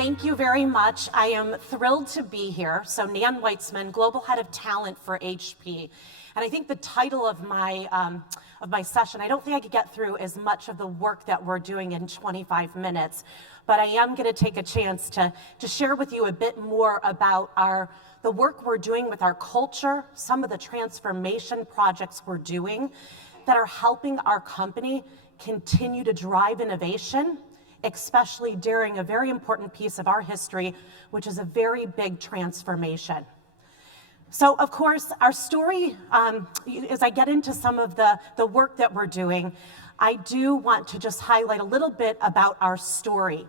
Thank you very much. I am thrilled to be here. So Nan Weitzman, Global Head of Talent for HP. And I think the title of my session, I don't think I could get through as much of the work that we're doing in 25 minutes, but I am going to take a chance to share with you a bit more about the work we're doing with our culture, some of the transformation projects we're doing that are helping our company continue to drive innovation, especially during a very important piece of our history, which is a very big transformation. So, of course, our story, as I get into some of the work that we're doing, I do want to just highlight a little bit about our story.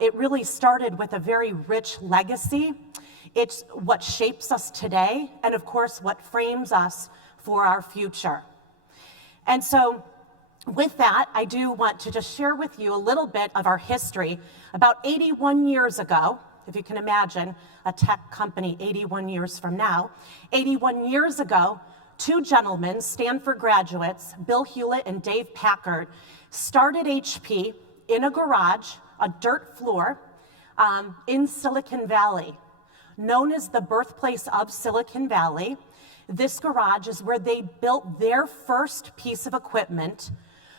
It really started with a very rich legacy. It's what shapes us today, and of course, what frames us for our future. And so, with that, I do want to just share with you a little bit of our history. About 81 years ago, if you can imagine a tech company 81 years from now, 81 years ago, two gentlemen, Stanford graduates, Bill Hewlett and Dave Packard, started HP in a garage, a dirt floor, in Silicon Valley. Known as the birthplace of Silicon Valley, this garage is where they built their first piece of equipment,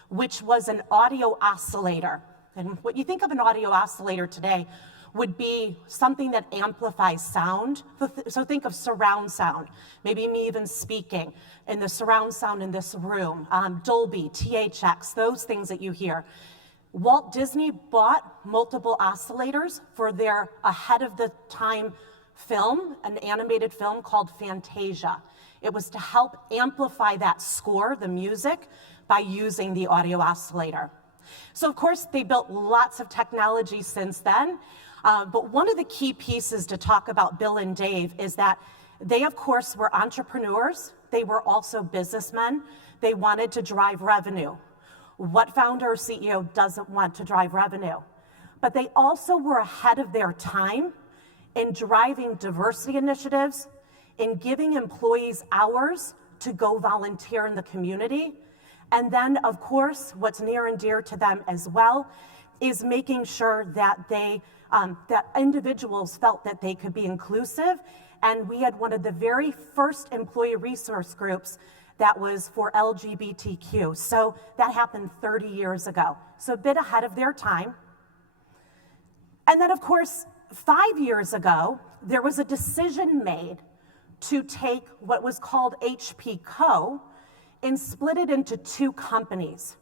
which was an audio oscillator. And what you think of an audio oscillator today would be something that amplifies sound. So think of surround sound, maybe me even speaking, and the surround sound in this room, Dolby, THX, those things that you hear. Walt Disney bought multiple oscillators for their ahead-of-the-time film, an animated film called Fantasia. It was to help amplify that score, the music, by using the audio oscillator. So of course, they built lots of technology since then, but one of the key pieces to talk about Bill and Dave is that they, of course, were entrepreneurs. They were also businessmen. They wanted to drive revenue. What founder or CEO doesn't want to drive revenue? But they also were ahead of their time in driving diversity initiatives, in giving employees hours to go volunteer in the community. And then, of course, what's near and dear to them as well is making sure that that individuals felt that they could be inclusive. And we had one of the very first employee resource groups that was for LGBTQ. So that happened 30 years ago. So a bit ahead of their time. And then, of course, 5 years ago, there was a decision made to take what was called HP Co. and split it into two companies.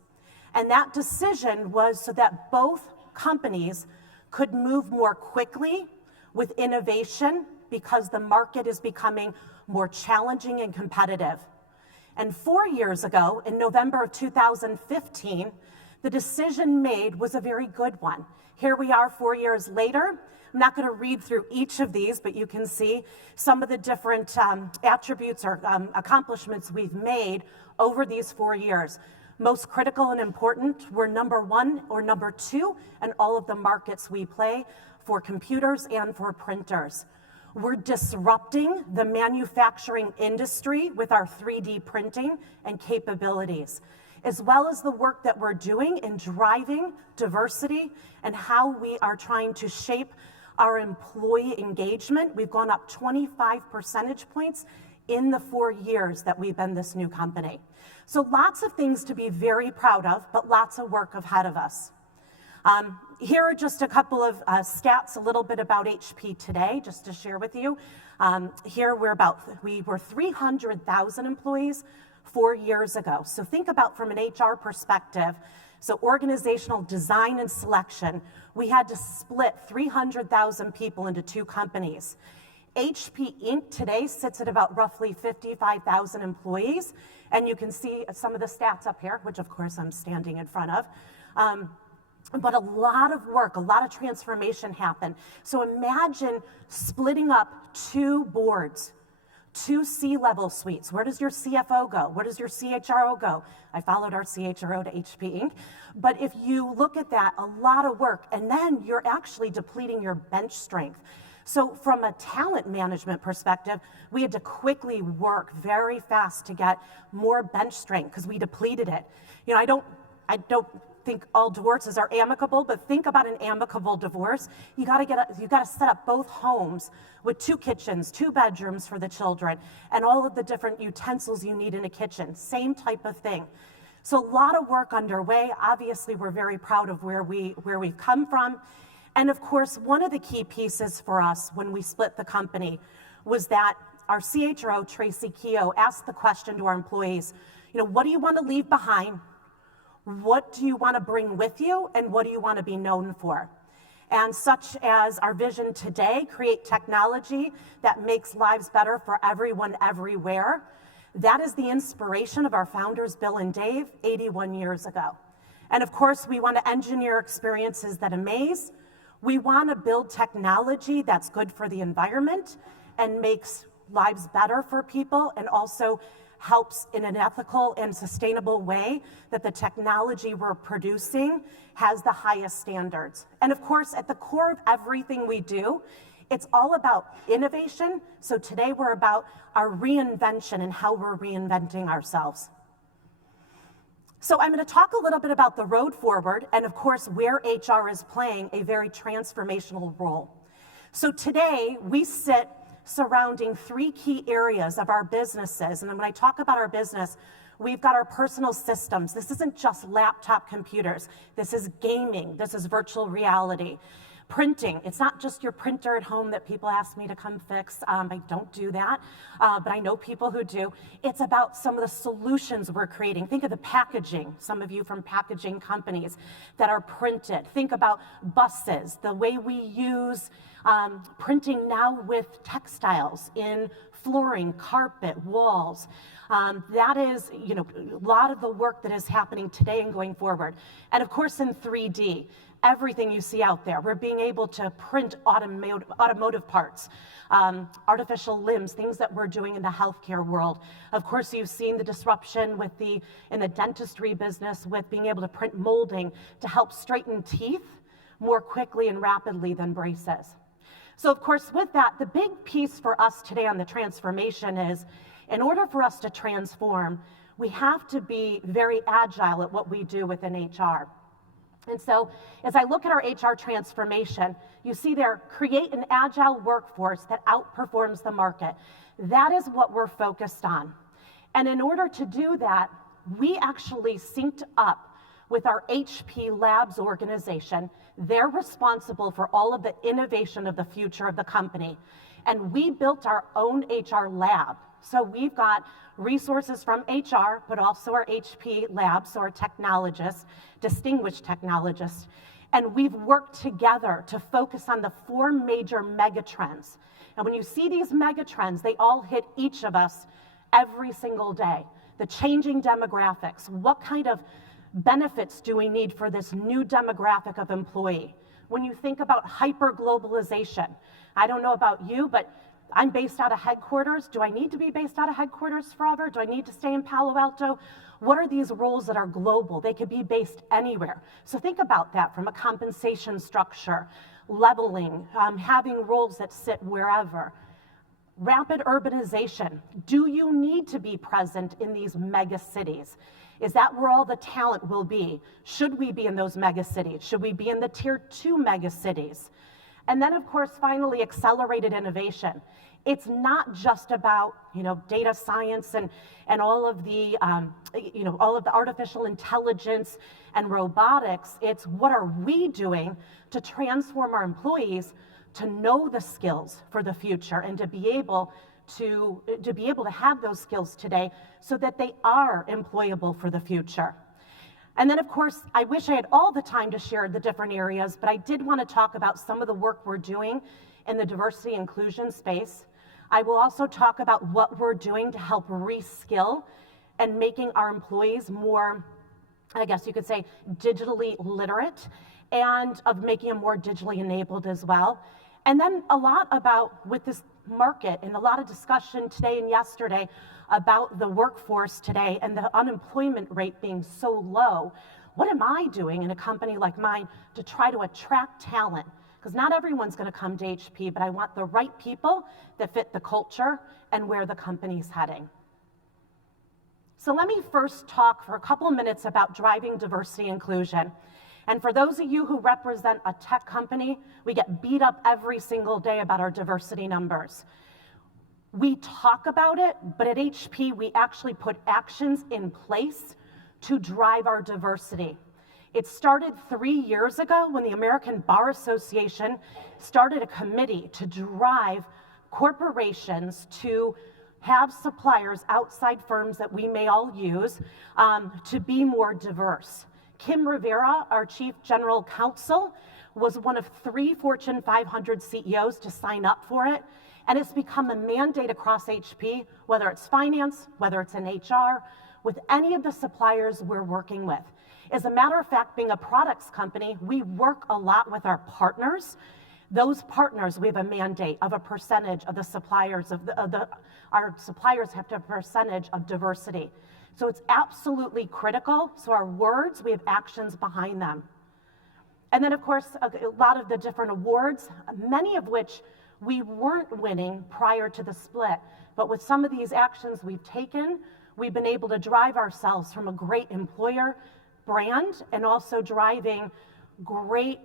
And that decision was so that both companies could move more quickly with innovation because the market is becoming more challenging and competitive. And 4 years ago, in November of 2015, the decision made was a very good one. Here we are 4 years later. I'm not going to read through each of these, but you can see some of the different attributes or accomplishments we've made over these 4 years. Most critical and important, we're number one or number two in all of the markets we play for computers and for printers. We're disrupting the manufacturing industry with our 3D printing and capabilities, as well as the work that we're doing in driving diversity and how we are trying to shape our employee engagement. We've gone up 25 percentage points in the 4 years that we've been this new company. So lots of things to be very proud of, but lots of work ahead of us. Here are just a couple of stats, a little bit about HP today, just to share with you. Here we were 300,000 employees 4 years ago. So think about from an HR perspective, so organizational design and selection, we had to split 300,000 people into two companies. HP Inc. today sits at about roughly 55,000 employees, and you can see some of the stats up here, which of course I'm standing in front of. But a lot of work, a lot of transformation happened. So imagine splitting up two boards, two C-level suites. Where does your CFO go? Where does your CHRO go? I followed our CHRO to HP Inc. But if you look at that, a lot of work, and then you're actually depleting your bench strength. So from a talent management perspective, we had to quickly work very fast to get more bench strength because we depleted it. You know, I don't think all divorces are amicable, but think about an amicable divorce. You gotta set up both homes with 2 kitchens, 2 bedrooms for the children, and all of the different utensils you need in a kitchen. Same type of thing. So a lot of work underway. Obviously, we're very proud of where we've come from. And of course, one of the key pieces for us when we split the company was that our CHRO, Tracy Keogh, asked the question to our employees, what do you want to leave behind? What do you want to bring with you? And what do you want to be known for? And such as our vision today, create technology that makes lives better for everyone, everywhere. That is the inspiration of our founders, Bill and Dave, 81 years ago. And of course, we want to engineer experiences that amaze. We want to build technology that's good for the environment and makes lives better for people, and also helps in an ethical and sustainable way that the technology we're producing has the highest standards. And of course, at the core of everything we do, it's all about innovation. So today we're about our reinvention and how we're reinventing ourselves. So I'm going to talk a little bit about the road forward and of course where HR is playing a very transformational role. So today we sit surrounding 3 key areas of our businesses. And when I talk about our business, we've got our personal systems. This isn't just laptop computers. This is gaming. This is virtual reality. Printing, it's not just your printer at home that people ask me to come fix. I don't do that, but I know people who do. It's about some of the solutions we're creating. Think of the packaging, some of you from packaging companies that are printed. Think about buses, the way we use printing now with textiles in flooring, carpet, walls. That is, a lot of the work that is happening today and going forward. And of course in 3D, everything you see out there. We're being able to print automotive parts, artificial limbs, things that we're doing in the healthcare world. Of course, you've seen the disruption in the dentistry business with being able to print molding to help straighten teeth more quickly and rapidly than braces. So of course, with that, the big piece for us today on the transformation is, in order for us to transform, we have to be very agile at what we do within HR. And so as I look at our HR transformation, you see there, create an agile workforce that outperforms the market. That is what we're focused on. And in order to do that, we actually synced up with our HP Labs organization. They're responsible for all of the innovation of the future of the company. And we built our own HR lab. So we've got resources from HR, but also our HP Labs, so our technologists, distinguished technologists. And we've worked together to focus on the 4 major megatrends. And when you see these megatrends, they all hit each of us every single day. The changing demographics, what kind of benefits do we need for this new demographic of employee? When you think about hyper-globalization, I don't know about you, but I'm based out of headquarters. Do I need to be based out of headquarters forever? Do I need to stay in Palo Alto? What are these roles that are global? They could be based anywhere. So think about that from a compensation structure, leveling, having roles that sit wherever. Rapid urbanization. Do you need to be present in these mega cities? Is that where all the talent will be? Should we be in those mega cities? Should we be in the tier 2 mega cities? And then, of course, finally, accelerated innovation. It's not just about, data science and all of the, all of the artificial intelligence and robotics. It's what are we doing to transform our employees to know the skills for the future and to be able to have those skills today so that they are employable for the future. And then, of course, I wish I had all the time to share the different areas, but I did want to talk about some of the work we're doing in the diversity inclusion space. I will also talk about what we're doing to help reskill and making our employees more, I guess you could say, digitally literate, and of making them more digitally enabled as well. And then a lot about, with this market, and a lot of discussion today and yesterday about the workforce today and the unemployment rate being so low. What am I doing in a company like mine to try to attract talent? Because not everyone's going to come to HP, but I want the right people that fit the culture and where the company's heading. So let me first talk for a couple of minutes about driving diversity and inclusion. And for those of you who represent a tech company, we get beat up every single day about our diversity numbers. We talk about it, but at HP, we actually put actions in place to drive our diversity. It started 3 years ago when the American Bar Association started a committee to drive corporations to have suppliers, outside firms that we may all use, to be more diverse. Kim Rivera, our Chief General Counsel, was one of 3 Fortune 500 CEOs to sign up for it, and it's become a mandate across HP, whether it's finance, whether it's in HR, with any of the suppliers we're working with. As a matter of fact, being a products company, we work a lot with our partners. Those partners, we have a mandate of a percentage of the suppliers, our suppliers have to have a percentage of diversity. So it's absolutely critical. So our words, we have actions behind them. And then of course, a lot of the different awards, many of which we weren't winning prior to the split. But with some of these actions we've taken, we've been able to drive ourselves from a great employer brand and also driving great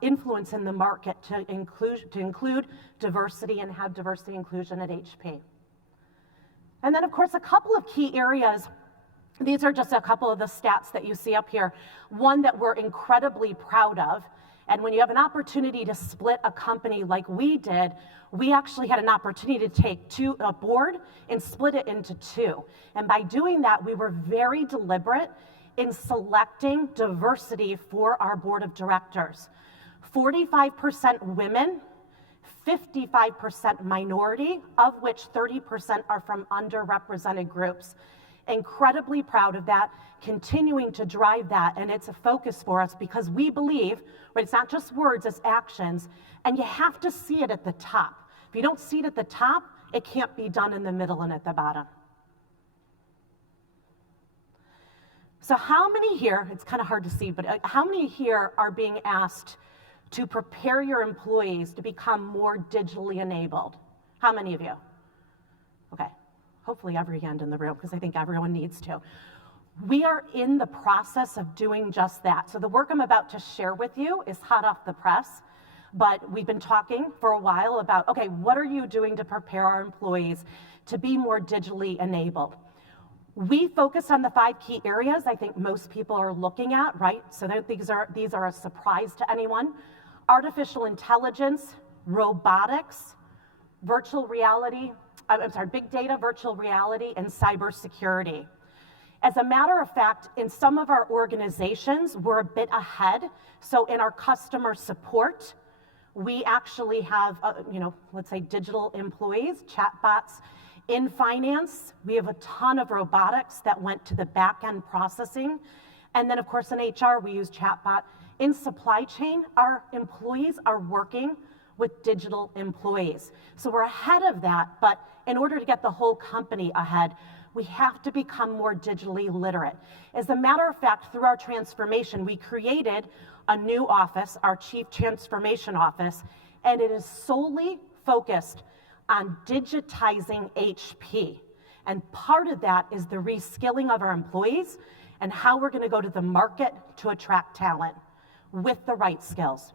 influence in the market to include diversity and have diversity inclusion at HP. And then of course, a couple of key areas. These are just a couple of the stats that you see up here. One that we're incredibly proud of, and when you have an opportunity to split a company like we did, we actually had an opportunity to take a board and split it into 2. And by doing that, we were very deliberate in selecting diversity for our board of directors. 45% women, 55% minority, of which 30% are from underrepresented groups. Incredibly proud of that, continuing to drive that, and it's a focus for us because we believe, right, it's not just words, it's actions, and you have to see it at the top. If you don't see it at the top, it can't be done in the middle and at the bottom. So how many here, it's kind of hard to see, but how many here are being asked to prepare your employees to become more digitally enabled? How many of you? Okay. Hopefully every hand in the room, because I think everyone needs to. We are in the process of doing just that. So the work I'm about to share with you is hot off the press, but we've been talking for a while about, okay, what are you doing to prepare our employees to be more digitally enabled? We focused on the 5 key areas I think most people are looking at, right? So these are a surprise to anyone. Artificial intelligence, robotics, virtual reality, big data, virtual reality, and cybersecurity. As a matter of fact, in some of our organizations, we're a bit ahead. So in our customer support, we actually have, let's say digital employees, chatbots. In finance, we have a ton of robotics that went to the back-end processing. And then of course in HR, we use chatbot. In supply chain, our employees are working with digital employees. So we're ahead of that, but in order to get the whole company ahead, we have to become more digitally literate. As a matter of fact, through our transformation, we created a new office, our Chief Transformation Office, and it is solely focused on digitizing HP. And part of that is the reskilling of our employees and how we're going to go to the market to attract talent with the right skills.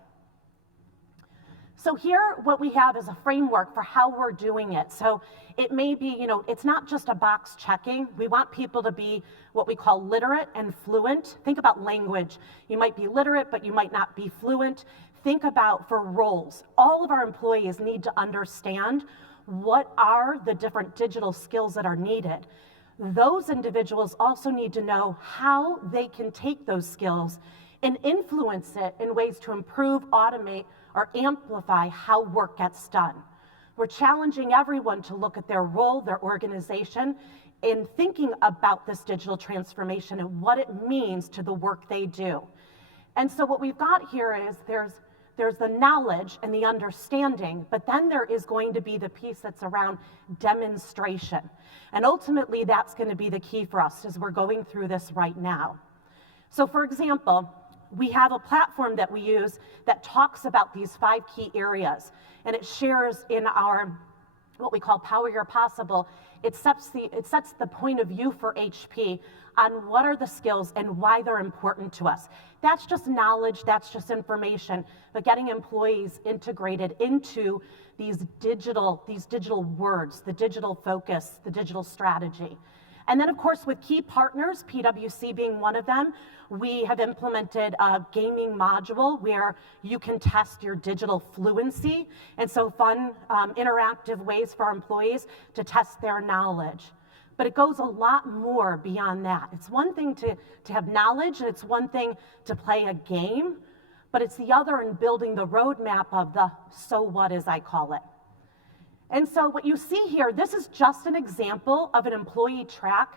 So here, what we have is a framework for how we're doing it. So it may be, it's not just a box checking. We want people to be what we call literate and fluent. Think about language. You might be literate, but you might not be fluent. Think about for roles. All of our employees need to understand what are the different digital skills that are needed. Those individuals also need to know how they can take those skills and influence it in ways to improve, automate, or amplify how work gets done. We're challenging everyone to look at their role, their organization, in thinking about this digital transformation and what it means to the work they do. And so what we've got here is there's the knowledge and the understanding, but then there is going to be the piece that's around demonstration. And ultimately, that's going to be the key for us as we're going through this right now. So for example, we have a platform that we use that talks about these 5 key areas, and it shares in our, what we call Power Your Possible, it sets the point of view for HP on what are the skills and why they're important to us. That's just knowledge, that's just information, but getting employees integrated into these digital words, the digital focus, the digital strategy. And then, of course, with key partners, PwC being one of them, we have implemented a gaming module where you can test your digital fluency, and so fun, interactive ways for our employees to test their knowledge. But it goes a lot more beyond that. It's one thing to have knowledge, and it's one thing to play a game, but it's the other in building the roadmap of the so what, as I call it. And so what you see here, this is just an example of an employee track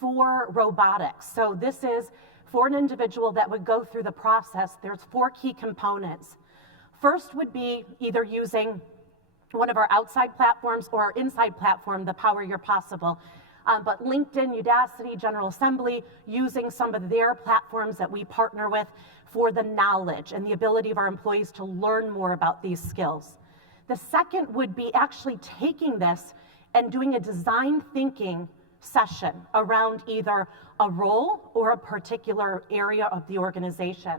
for robotics. So this is for an individual that would go through the process. There's 4 key components. First would be either using one of our outside platforms or our inside platform, the Power Your Possible. But LinkedIn, Udacity, General Assembly, using some of their platforms that we partner with for the knowledge and the ability of our employees to learn more about these skills. The second would be actually taking this and doing a design thinking session around either a role or a particular area of the organization.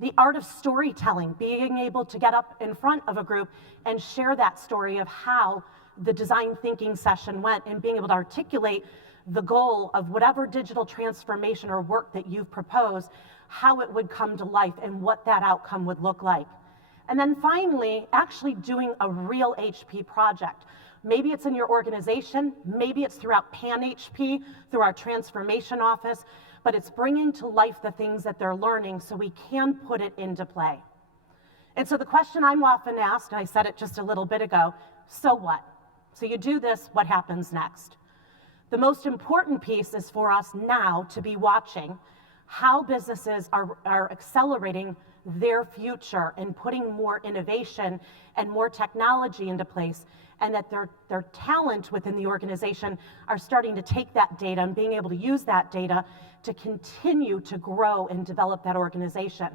The art of storytelling, being able to get up in front of a group and share that story of how the design thinking session went and being able to articulate the goal of whatever digital transformation or work that you've proposed, how it would come to life and what that outcome would look like. And then finally, actually doing a real HP project. Maybe it's in your organization, maybe it's throughout Pan HP, through our transformation office, but it's bringing to life the things that they're learning so we can put it into play. And so the question I'm often asked, and I said it just a little bit ago, so what? So you do this, what happens next? The most important piece is for us now to be watching how businesses are accelerating their future and putting more innovation and more technology into place, and that their talent within the organization are starting to take that data and being able to use that data to continue to grow and develop that organization.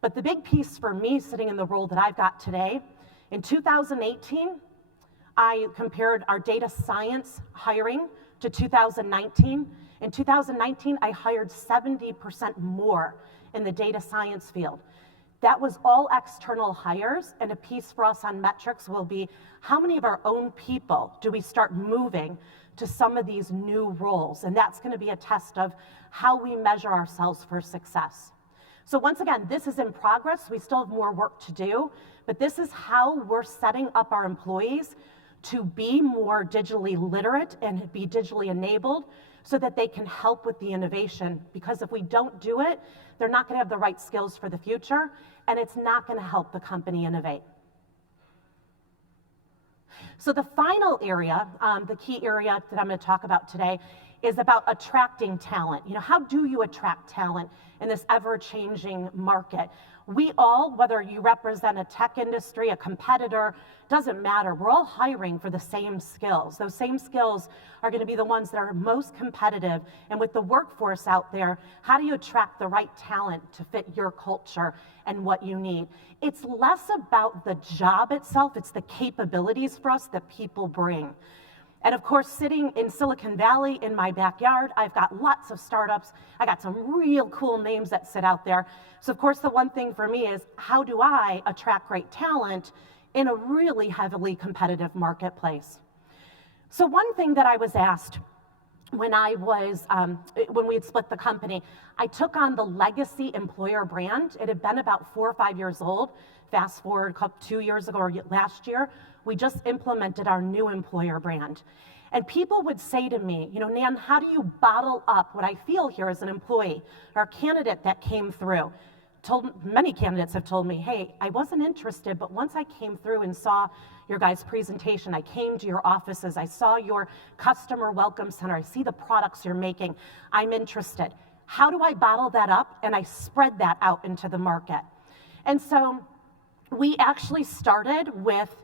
But the big piece for me sitting in the role that I've got today, in 2018, I compared our data science hiring to 2019. In 2019, I hired 70% more in the data science field. That was all external hires, and a piece for us on metrics will be how many of our own people do we start moving to some of these new roles, and that's going to be a test of how we measure ourselves for success. So once again, this is in progress. We still have more work to do, but this is how we're setting up our employees to be more digitally literate and be digitally enabled so that they can help with the innovation. Because if we don't do it, they're not going to have the right skills for the future, and it's not going to help the company innovate. So the final area, the key area that I'm going to talk about today, is about attracting talent. You know, how do you attract talent in this ever-changing market? We all, whether you represent a tech industry, a competitor, doesn't matter. We're all hiring for the same skills. Those same skills are going to be the ones that are most competitive. And with the workforce out there, how do you attract the right talent to fit your culture and what you need? It's less about the job itself, it's the capabilities for us that people bring. And of course, sitting in Silicon Valley in my backyard, I've got lots of startups. I got some real cool names that sit out there. So of course, the one thing for me is how do I attract great talent in a really heavily competitive marketplace? So one thing that I was asked when we had split the company, I took on the legacy employer brand. It had been about 4 or 5 years old. Fast forward 2 years ago or last year, we just implemented our new employer brand. And people would say to me, you know, Nan, how do you bottle up what I feel here as an employee or a candidate that came through? Many candidates have told me, hey, I wasn't interested, but once I came through and saw your guys' presentation, I came to your offices, I saw your customer welcome center, I see the products you're making, I'm interested. How do I bottle that up? And I spread that out into the market. And so we actually started with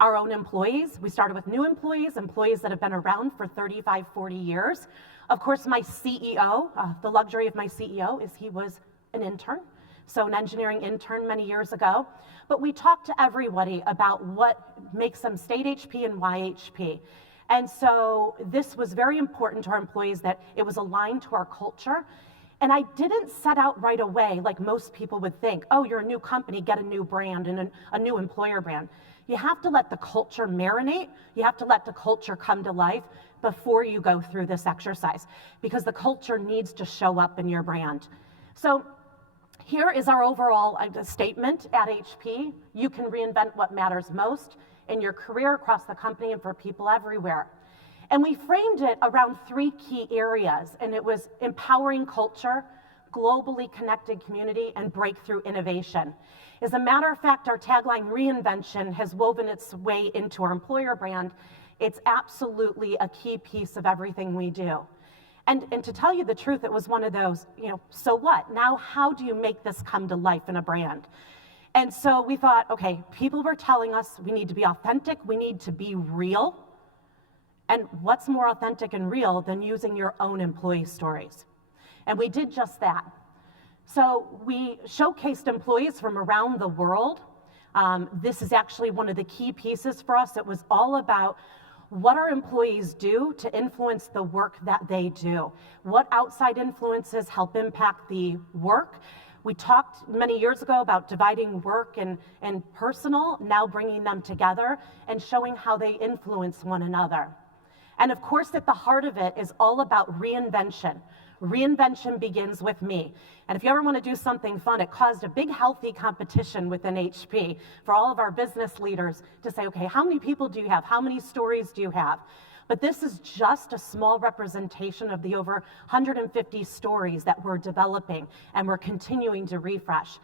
our own employees. We started with new employees that have been around for 35, 40 years. Of course, my CEO, the luxury of my CEO is he was an intern, so an engineering intern many years ago. But we talked to everybody about what makes them stay at HP and why HP. And so this was very important to our employees that it was aligned to our culture. And I didn't set out right away, like most people would think, oh, you're a new company, get a new brand and a new employer brand. You have to let the culture marinate. You have to let the culture come to life before you go through this exercise, because the culture needs to show up in your brand. So here is our overall statement at HP. You can reinvent what matters most in your career, across the company, and for people everywhere. And we framed it around 3 key areas, and it was empowering culture, globally connected community, and breakthrough innovation. As a matter of fact, our tagline, reinvention, has woven its way into our employer brand. It's absolutely a key piece of everything we do. And to tell you the truth, it was one of those, so what? Now, how do you make this come to life in a brand? And so we thought, okay, people were telling us we need to be authentic, we need to be real. And what's more authentic and real than using your own employee stories? And we did just that. So we showcased employees from around the world. This is actually one of the key pieces for us. It was all about what our employees do to influence the work that they do. What outside influences help impact the work? We talked many years ago about dividing work and personal, now bringing them together and showing how they influence one another. And of course, at the heart of it is all about reinvention. Reinvention begins with me. And if you ever want to do something fun, it caused a big, healthy competition within HP for all of our business leaders to say, okay, how many people do you have? How many stories do you have? But this is just a small representation of the over 150 stories that we're developing and we're continuing to refresh.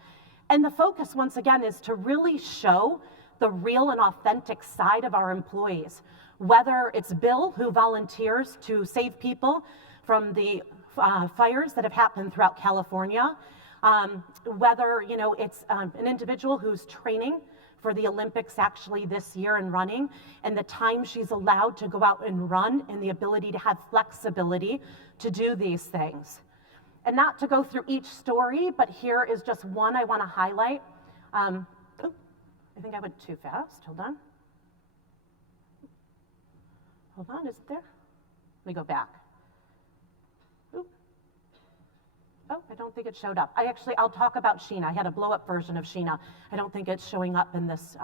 And the focus, once again, is to really show the real and authentic side of our employees. Whether it's Bill, who volunteers to save people from the fires that have happened throughout California, whether it's an individual who's training for the Olympics actually this year and running, and the time she's allowed to go out and run, and the ability to have flexibility to do these things. And not to go through each story, but here is just one I want to highlight. I think I went too fast. Hold on. Hold on, is it there? Let me go back. Ooh. Oh, I don't think it showed up. I'll talk about Sheena. I had a blow-up version of Sheena. I don't think it's showing up in this.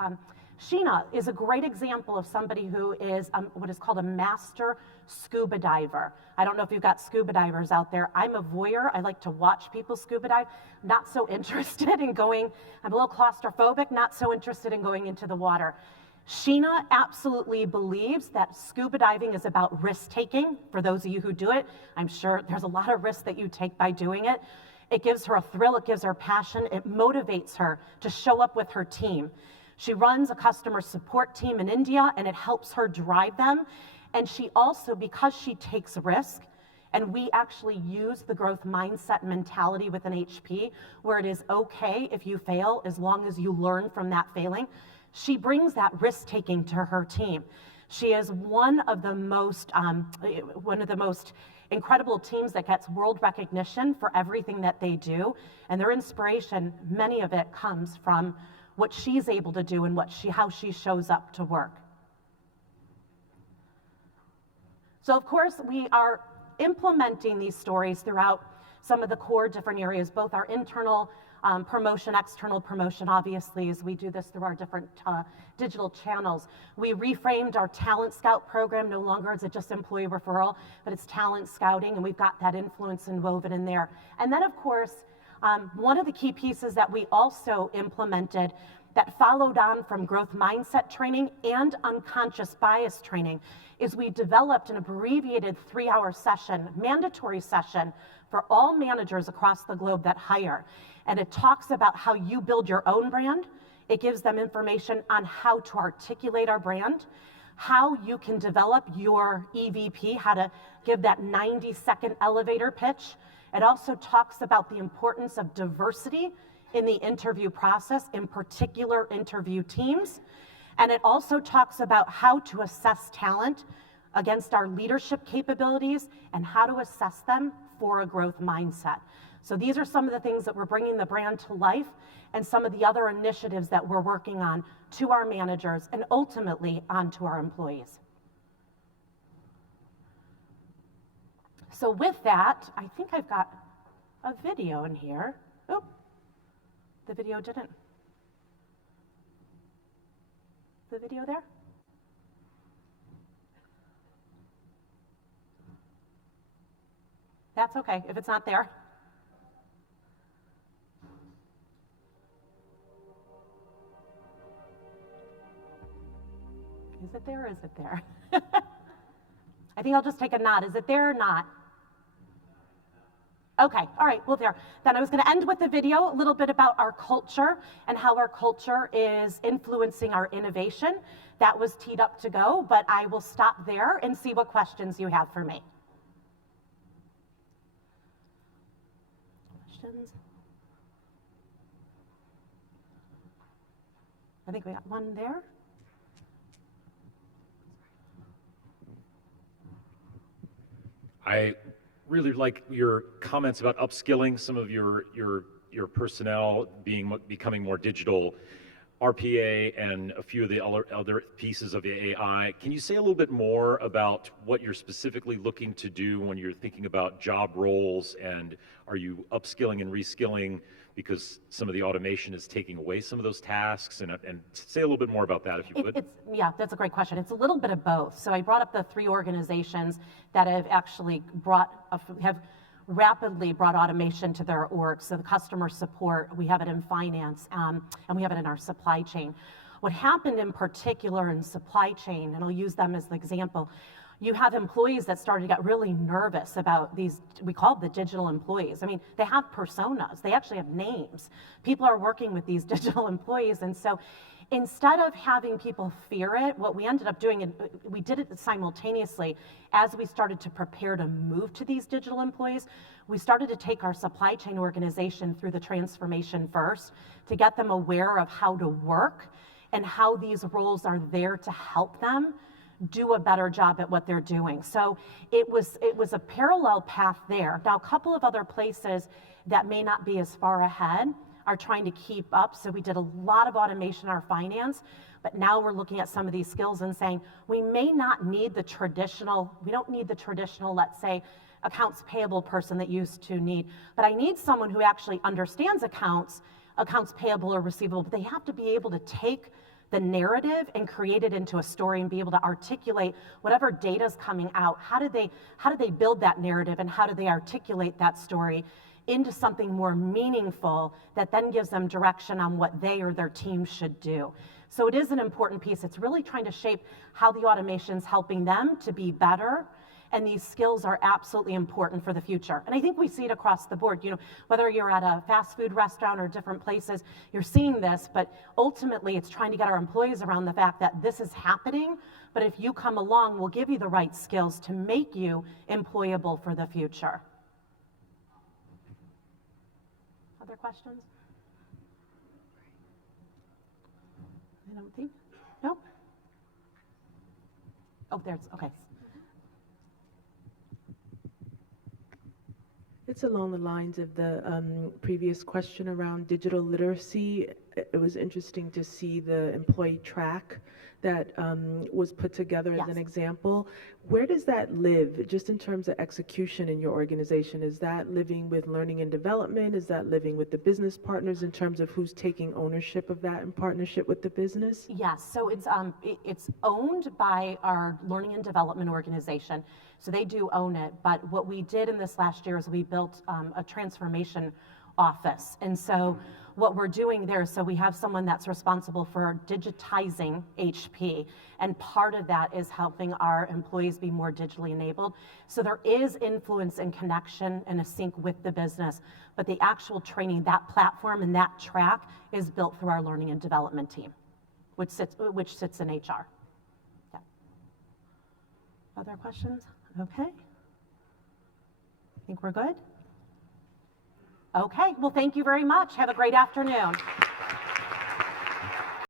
Sheena is a great example of somebody who is what is called a master scuba diver. I don't know if you've got scuba divers out there. I'm a voyeur. I like to watch people scuba dive. Not so interested in going, I'm a little claustrophobic, not so interested in going into the water. Sheena absolutely believes that scuba diving is about risk-taking. For those of you who do it, I'm sure there's a lot of risk that you take by doing it. It gives her a thrill, it gives her passion, it motivates her to show up with her team. She runs a customer support team in India, and it helps her drive them. And she also, because she takes risk, and we actually use the growth mindset mentality within HP, where it is okay if you fail as long as you learn from that failing, she brings that risk-taking to her team. She is one of the most incredible teams that gets world recognition for everything that they do, and their inspiration, many of it comes from what she's able to do and how she shows up to work. So of course, we are implementing these stories throughout some of the core different areas, both our internal promotion, external promotion, obviously, as we do this through our different digital channels. We reframed our Talent Scout program. No longer is it just employee referral, but it's talent scouting, and we've got that influence and woven in there. And then, of course, one of the key pieces that we also implemented that followed on from growth mindset training and unconscious bias training is we developed an abbreviated 3-hour session, mandatory session, for all managers across the globe that hire. And it talks about how you build your own brand. It gives them information on how to articulate our brand, how you can develop your EVP, how to give that 90-second elevator pitch. It also talks about the importance of diversity in the interview process, in particular interview teams. And it also talks about how to assess talent against our leadership capabilities and how to assess them for a growth mindset. So these are some of the things that we're bringing the brand to life and some of the other initiatives that we're working on to our managers and ultimately onto our employees. So with that, I think I've got a video in here. Oh, the video didn't. The video there? That's okay if it's not there. Is it there or is it there? I think I'll just take a nod. Is it there or not? Okay, all right, well there. Then I was gonna end with the video, a little bit about our culture and how our culture is influencing our innovation. That was teed up to go, but I will stop there and see what questions you have for me. Questions? I think we got one there. I really like your comments about upskilling some of your personnel becoming more digital, RPA and a few of the other pieces of the AI. Can you say a little bit more about what you're specifically looking to do when you're thinking about job roles, and are you upskilling and reskilling because some of the automation is taking away some of those tasks? And say a little bit more about that, if you would. Yeah, that's a great question. It's a little bit of both. So I brought up the 3 organizations that have actually have rapidly brought automation to their org. So the customer support, we have it in finance, and we have it in our supply chain. What happened in particular in supply chain, and I'll use them as the example, you have employees that started to get really nervous about these, we call them the digital employees. I mean, they have personas, they actually have names. People are working with these digital employees, and so instead of having people fear it, what we ended up doing, and we did it simultaneously, as we started to prepare to move to these digital employees, we started to take our supply chain organization through the transformation first to get them aware of how to work and how these roles are there to help them do a better job at what they're doing. So it was a parallel path there. Now, a couple of other places that may not be as far ahead are trying to keep up. So we did a lot of automation in our finance, but now we're looking at some of these skills and saying, we may not need the traditional, let's say, accounts payable person that used to need, but I need someone who actually understands accounts payable or receivable, but they have to be able to take the narrative and create it into a story and be able to articulate whatever data is coming out. How do they build that narrative, and how do they articulate that story into something more meaningful that then gives them direction on what they or their team should do? So it is an important piece. It's really trying to shape how the automation's helping them to be better, and these skills are absolutely important for the future. And I think we see it across the board. You know, whether you're at a fast food restaurant or different places, you're seeing this, but ultimately it's trying to get our employees around the fact that this is happening, but if you come along, we'll give you the right skills to make you employable for the future. Other questions? I don't think, no? Oh, there's, okay. It's along the lines of the previous question around digital literacy. It was interesting to see the employee track that was put together as an example. Where does that live, just in terms of execution in your organization? Is that living with learning and development? Is that living with the business partners in terms of who's taking ownership of that in partnership with the business? Yes, so it's owned by our learning and development organization. So they do own it, but what we did in this last year is we built a transformation office. And so what we're doing there, so we have someone that's responsible for digitizing HP, and part of that is helping our employees be more digitally enabled. So there is influence and connection and a sync with the business, but the actual training, that platform and that track is built through our learning and development team, which sits in HR. Yeah. Other questions? Okay. I think we're good. Okay, well, thank you very much. Have a great afternoon.